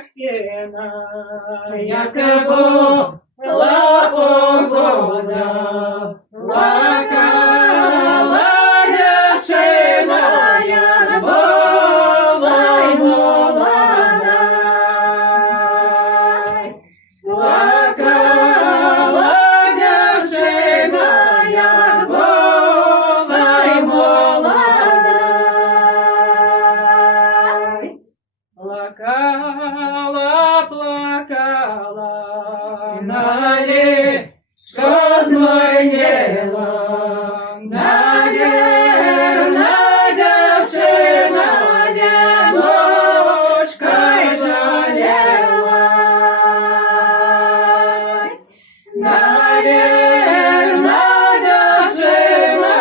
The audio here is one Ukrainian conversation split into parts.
як сіна, як була погода, плакала дівчина, як була й молода. Плакала дівчина, як була й молода. Плакала, плакала, на ліжко змарніла, навірна дівчина, дівочка й жаліла. Навірна дівчина,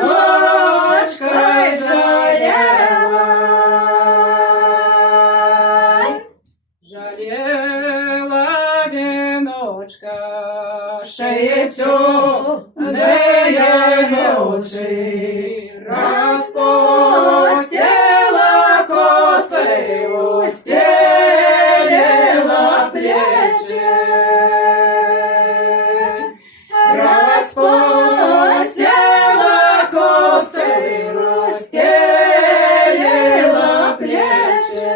дівочка й жаліла. Жаліла віночка, шиється немочі, розпустила коси, устелила плечі. Розпустила коси, устелила плечі.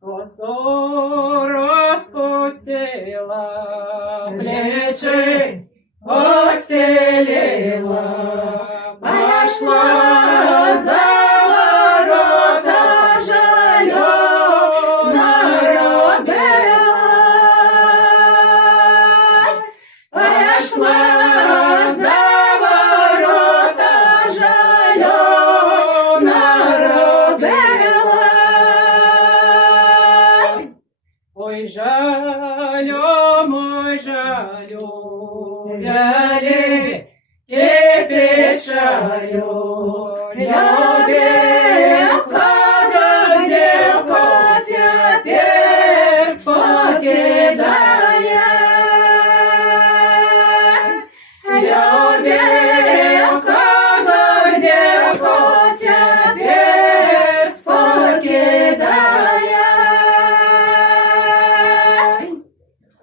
Косу розпустила, плечи постелила, пошла за ворота, жалю наробила. Пошла за ворота, жалю наробила. Ой, жалю, мой жалю, ляли и печалю, любимка за девку теперь покидая. Любимка за девку теперь покидая.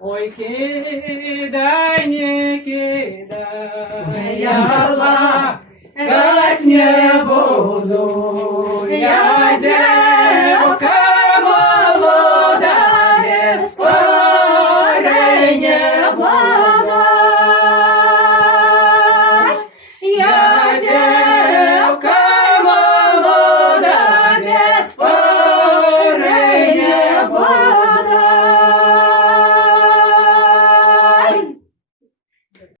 Ой, кидай, не кидай, я плакать не буду, я